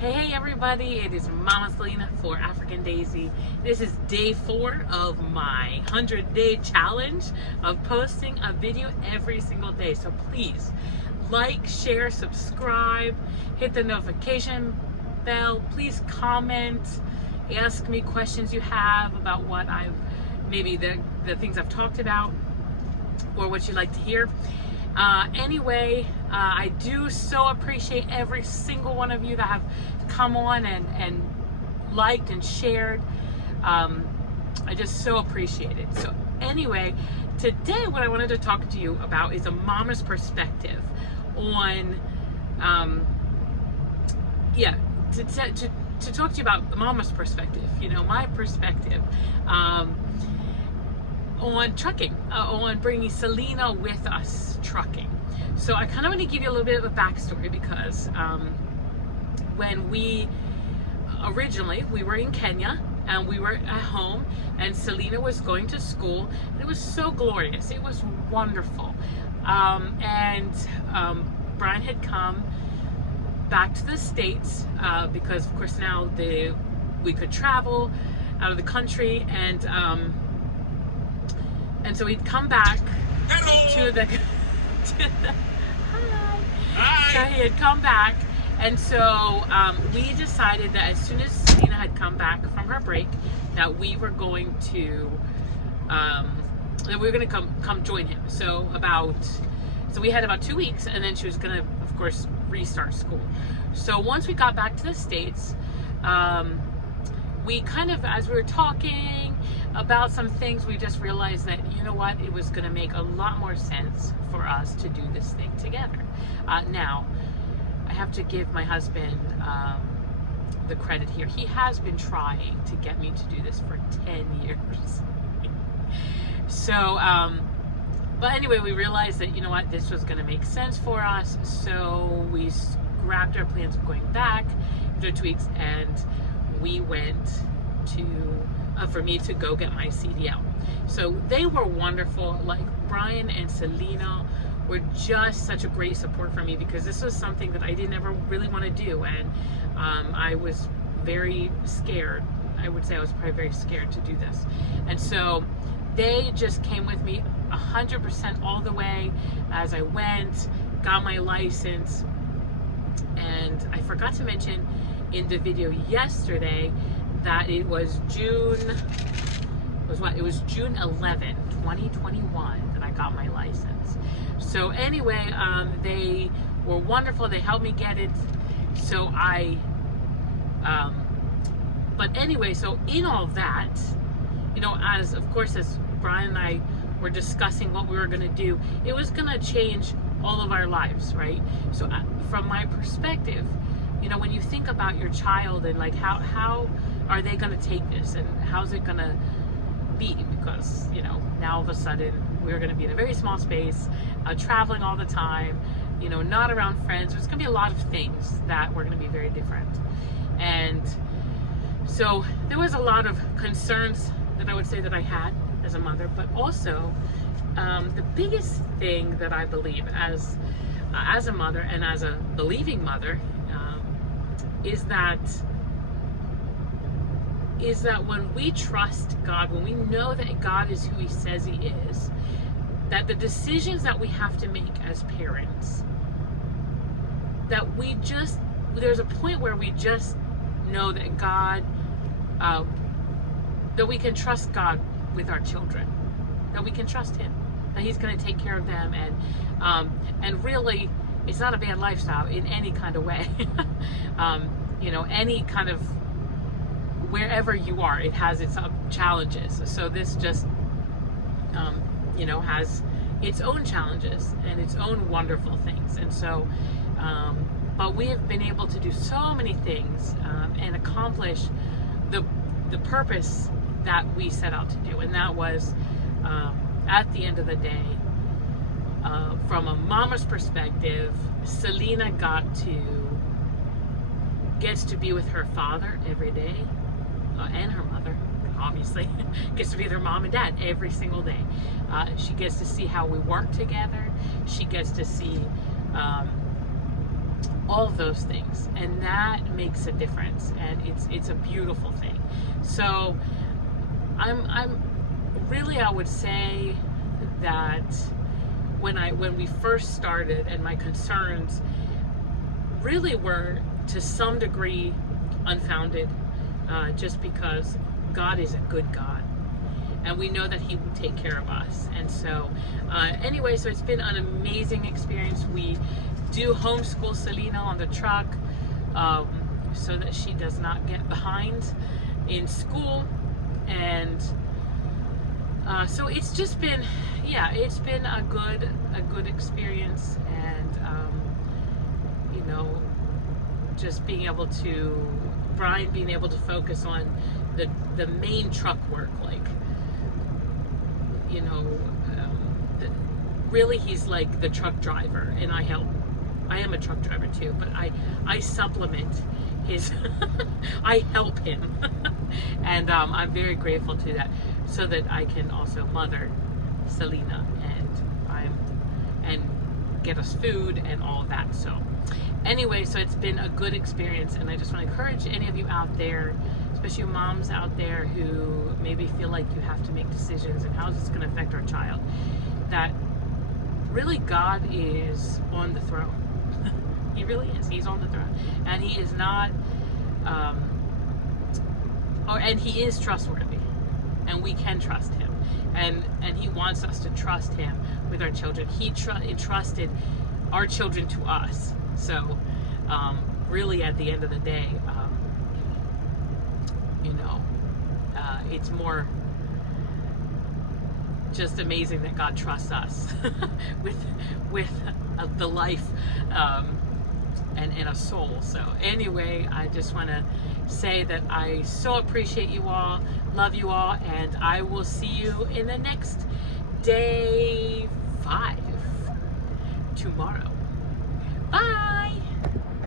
Hey everybody, it is Mama Salina for African Daisy. This is day 4 of my 100-day challenge of posting a video every single day. So please like, share, subscribe, hit the notification bell. Please comment, ask me questions you have about what maybe the things I've talked about or what you'd like to hear. Anyway, I do so appreciate every single one of you that have come on and liked and shared. I just so appreciate it. So anyway, today what I wanted to talk to you about is a mama's perspective on, to talk to you about the mama's perspective, my perspective. On trucking, on bringing Salina with us trucking. So I kind of want to give you a little bit of a backstory because when we were in Kenya and we were at home and Salina was going to school, and it was so glorious. It was wonderful. Brian had come back to the States because of course now we could travel out of the country, and so he'd come back to the hi. So he had come back, and so we decided that as soon as Salina had come back from her break, that we were going to come join him. So we had about 2 weeks, and then she was gonna, of course, restart school. So once we got back to the States, we kind of, as we were talking about some things, we just realized that, you know what, it was going to make a lot more sense for us to do this thing together. Now, I have to give my husband the credit here. He has been trying to get me to do this for 10 years. So, but anyway, we realized that, you know what, this was going to make sense for us. So we scrapped our plans of going back after 2 weeks, and we went to for me to go get my CDL. So they were wonderful. Like, Brian and Salina were just such a great support for me, because this was something that I didn't ever really want to do, and I was very scared. I would say I was probably very scared to do this, and so they just came with me 100% all the way as I went, got my license. And I forgot to mention in the video yesterday that it was June 11, 2021 that I got my license. So anyway, they were wonderful. They helped me get it. So but anyway, so in all that, as Brian and I were discussing what we were going to do, it was going to change all of our lives, right? So from my perspective, when you think about your child and like how are they going to take this, and how's it going to be, because now all of a sudden we're going to be in a very small space, traveling all the time, not around friends. There's going to be a lot of things that were going to be very different, and so there was a lot of concerns that I would say that I had as a mother. But also the biggest thing that I believe as a mother and as a believing mother is that when we trust God, when we know that God is who He says He is, that the decisions that we have to make as parents, that there's a point where we just know that God, that we can trust God with our children, that we can trust Him, that He's going to take care of them, and really, it's not a bad lifestyle in any kind of way. Any kind of, wherever you are, it has its challenges. So this just, has its own challenges and its own wonderful things. And so, but we have been able to do so many things and accomplish the purpose that we set out to do, and that was, at the end of the day, from a mama's perspective, Salina gets to be with her father every day, and her mother, obviously, gets to be with her mom and dad every single day. She gets to see how we work together. She gets to see all of those things, and that makes a difference, and it's a beautiful thing. So I'm really, I would say that when we first started, and my concerns really were to some degree unfounded, just because God is a good God, and we know that He will take care of us. And so anyway, so it's been an amazing experience. We do homeschool Salina on the truck, so that she does not get behind in school. And so it's just been, yeah, it's been a good experience. And you know, just being able to, Brian being able to focus on the main truck work, like, you know, really he's like the truck driver, and I help. I am a truck driver too, but I supplement his I help him. And I'm very grateful to that, so that I can also mother Salina and get us food and all of that. So anyway, so it's been a good experience, and I just want to encourage any of you out there, especially moms out there who maybe feel like you have to make decisions and how is this going to affect our child, that really God is on the throne. He really is. He's on the throne, and He is not and He is trustworthy, and we can trust Him, and He wants us to trust Him with our children. He entrusted our children to us. So really at the end of the day, you know, it's more just amazing that God trusts us with the life and a soul. So anyway, I just want to say that I so appreciate you all, love you all, and I will see you in the next day 5 tomorrow. Bye.